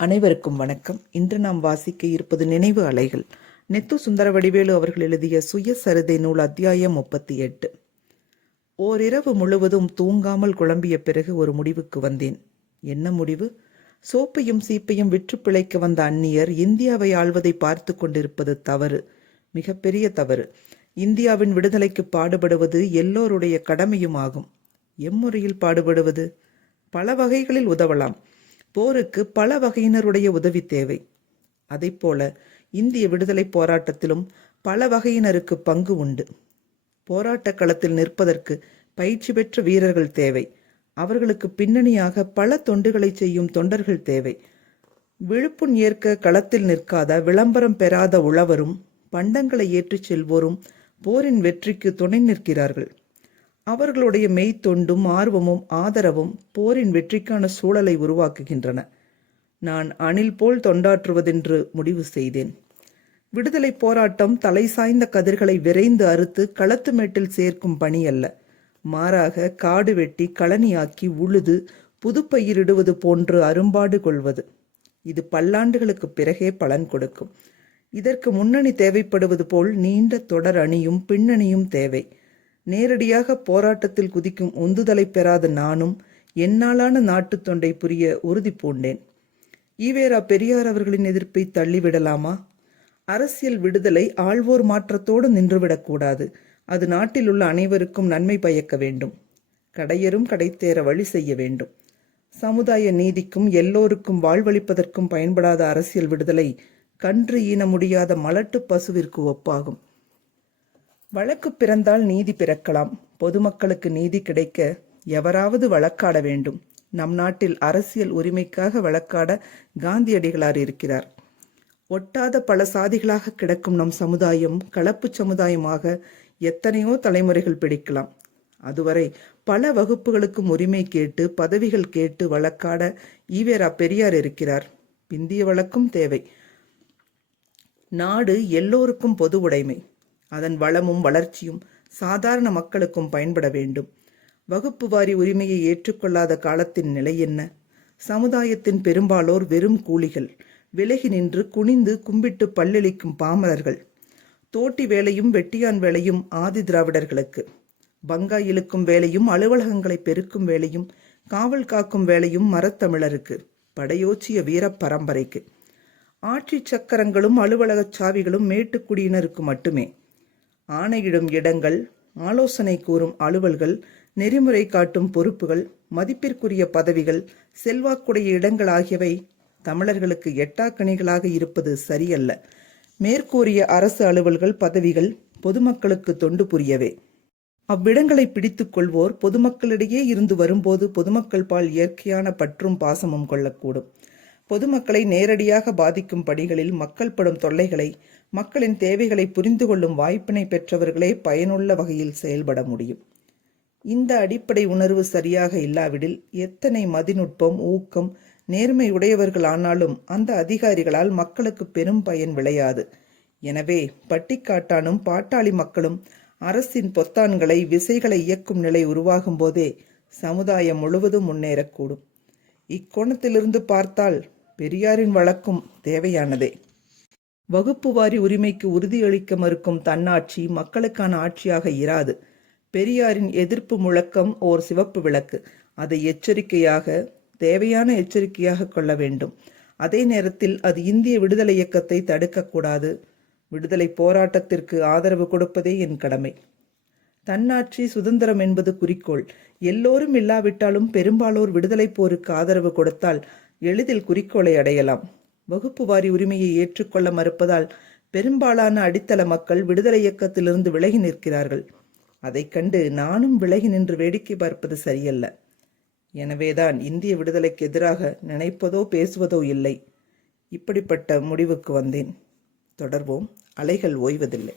அனைவருக்கும் வணக்கம். இன்று நாம் வாசிக்க இருப்பது நினைவு அலைகள். நெத்து சுந்தர வடிவேலு அவர்கள் எழுதிய சுயசரிதை நூல் அத்தியாயம் 38. ஓரிரவு முழுவதும் தூங்காமல் குழம்பிய பிறகு ஒரு முடிவுக்கு வந்தேன். என்ன முடிவு? சோப்பையும் சீப்பையும் விற்று பிழைக்க வந்த அந்நியர் இந்தியாவை ஆள்வதை பார்த்து கொண்டிருப்பது தவறு, மிகப்பெரிய தவறு. இந்தியாவின் விடுதலைக்கு பாடுபடுவது எல்லோருடைய கடமையும் ஆகும். எம்முறையில் பாடுபடுவது? பல வகைகளில் உதவலாம். போருக்கு பல வகையினருடைய உதவி தேவை. அதைப்போல இந்திய விடுதலை போராட்டத்திலும் பல வகையினருக்கு பங்கு உண்டு. போராட்ட களத்தில் நிற்பதற்கு பயிற்சி பெற்ற வீரர்கள் தேவை. அவர்களுக்கு பின்னணியாக பல தொண்டுகளை செய்யும் தொண்டர்கள் தேவை. விழுப்புண் ஏற்க களத்தில் நிற்காத, விளம்பரம் பெறாத உழவரும் பண்டங்களை ஏற்றிச் செல்வோரும் போரின் வெற்றிக்கு துணை நிற்கிறார்கள். அவர்களுடைய மெய்த்தொண்டும் ஆர்வமும் ஆதரவும் போரின் வெற்றிக்கான சூழலை உருவாக்குகின்றன. நான் அணில் போல் தொண்டாற்றுவதென்று முடிவு செய்தேன். விடுதலை போராட்டம் தலை சாய்ந்த கதிர்களை விரைந்து அறுத்து களத்து மேட்டில் சேர்க்கும் பணி அல்ல. மாறாக காடு வெட்டி களனியாக்கி உழுது புதுப்பயிரிடுவது போன்று அரும்பாடு கொள்வது. இது பல்லாண்டுகளுக்கு பிறகே பலன் கொடுக்கும். இதற்கு முன்னணி தேவைப்படுவது போல் நீண்ட தொடர் அணியும் பின்னணியும் தேவை. நேரடியாக போராட்டத்தில் குதிக்கும் உந்துதலை பெறாத நானும் என்னாலான நாட்டு தொண்டை புரிய உறுதி பூண்டேன். ஈவேரா பெரியார் அவர்களின் எதிர்ப்பை தள்ளிவிடலாமா? அரசியல் விடுதலை ஆள்வோர் மாற்றத்தோடு நின்றுவிடக்கூடாது. அது நாட்டில் உள்ள அனைவருக்கும் நன்மை பயக்க வேண்டும். கடையரும் கடைத்தேற வழி செய்ய வேண்டும். சமுதாய நீதிக்கும் எல்லோருக்கும் வாழ்வளிப்பதற்கும் பயன்படாத அரசியல் விடுதலை கன்று ஈன முடியாத மலட்டு பசுவிற்கு ஒப்பாகும். வழக்கு பிறந்தால் நீதி பிறக்கலாம். பொதுமக்களுக்கு நீதி கிடைக்க எவராவது வழக்காட வேண்டும். நம் நாட்டில் அரசியல் உரிமைக்காக வழக்காட காந்தியடிகளார் இருக்கிறார். ஒட்டாத பல சாதிகளாக கிடக்கும் நம் சமுதாயம் கலப்பு சமுதாயமாக எத்தனையோ தலைமுறைகள் பிடிக்கலாம். அதுவரை பல வகுப்புகளுக்கும் உரிமை கேட்டு பதவிகள் கேட்டு வழக்காட ஈவேரா பெரியார் இருக்கிறார். பிந்திய வழக்கும் தேவை. நாடு எல்லோருக்கும் பொது உடைமை. அதன் வளமும் வளர்ச்சியும் சாதாரண மக்களுக்கும் பயன்பட வேண்டும். வகுப்பு வாரி உரிமையை ஏற்றுக்கொள்ளாத காலத்தின் நிலை என்ன? சமுதாயத்தின் பெரும்பாலோர் வெறும் கூலிகள். விலகி நின்று குனிந்து கும்பிட்டு பல்லளிக்கும் பாமரர்கள். தோட்டி வேலையும் வெட்டியான் வேலையும் ஆதி திராவிடர்களுக்கு. பங்கா இழுக்கும் வேலையும் அலுவலகங்களை பெருக்கும் வேலையும் காவல் காக்கும் வேலையும் மரத்தமிழருக்கு, படையோச்சிய வீர பரம்பரைக்கு. ஆட்சி சக்கரங்களும் அலுவலக சாவிகளும் மேட்டுக்குடியினருக்கு மட்டுமே. ஆணையிடும் இடங்கள், ஆலோசனை கூறும் அலுவல்கள், நெறிமுறை காட்டும் பொறுப்புகள், மதிப்பிற்குரிய பதவிகள், செல்வாக்குடைய இடங்கள் ஆகியவை தமிழர்களுக்கு எட்டாக்கணிகளாக இருப்பது சரியல்ல. மேற்கூறிய அரசு அலுவல்கள் பதவிகள் பொதுமக்களுக்கு தொண்டு புரியவே. அவ்விடங்களை பிடித்துக் கொள்வோர் பொதுமக்களிடையே இருந்து வரும்போது பொதுமக்கள் பால் இயற்கையான பற்றும் பாசமும் கொள்ளக்கூடும். பொதுமக்களை நேரடியாக பாதிக்கும் பணிகளில் மக்கள் படும் தொல்லைகளை, மக்களின் தேவைகளை புரிந்து கொள்ளும் வாய்ப்பினை பெற்றவர்களே பயனுள்ள வகையில் செயல்பட முடியும். இந்த அடிப்படை உணர்வு சரியாக இல்லாவிடில் எத்தனை மதிநுட்பம், ஊக்கம், நேர்மை உடையவர்கள் ஆனாலும் அந்த அதிகாரிகளால் மக்களுக்கு பெரும் பயன் விளையாது. எனவே பட்டிக்காட்டானும் பாட்டாளி மக்களும் அரசின் பொத்தான்களை, விசைகளை இயக்கும் நிலை உருவாகும் போதே சமுதாயம் முழுவதும் முன்னேறக்கூடும். இக்கோணத்திலிருந்து பார்த்தால் பெரியாரின் வழக்கும் தேவையானதே. வகுப்பு வாரி உரிமைக்கு உறுதியளிக்க மறுக்கும் தன்னாட்சி மக்களுக்கான ஆட்சியாக இராது. பெரியாரின் எதிர்ப்பு முழக்கம் ஓர் சிவப்பு விளக்கு. அதை எச்சரிக்கையாக, தேவையான எச்சரிக்கையாக கொள்ள வேண்டும். அதே நேரத்தில் அது இந்திய விடுதலை இயக்கத்தை தடுக்கக்கூடாது. விடுதலை போராட்டத்திற்கு ஆதரவு கொடுப்பதே என் கடமை. தன்னாட்சி, சுதந்திரம் என்பது குறிக்கோள். எல்லோரும் இல்லாவிட்டாலும் பெரும்பாலோர் விடுதலை போருக்கு ஆதரவு கொடுத்தால் எளிதில் குறிக்கோளை அடையலாம். வகுப்பு வாரி உரிமையை ஏற்றுக்கொள்ள மறுப்பதால் பெரும்பாலான அடித்தள மக்கள் விடுதலை இயக்கத்திலிருந்து விலகி நிற்கிறார்கள். அதை கண்டு நானும் விலகி நின்று வேடிக்கை பார்ப்பது சரியல்ல. எனவேதான் இந்திய விடுதலைக்கு எதிராக நினைப்பதோ பேசுவதோ இல்லை. இப்படிப்பட்ட முடிவுக்கு வந்தேன். தொடர்வோம். அலைகள் ஓய்வதில்லை.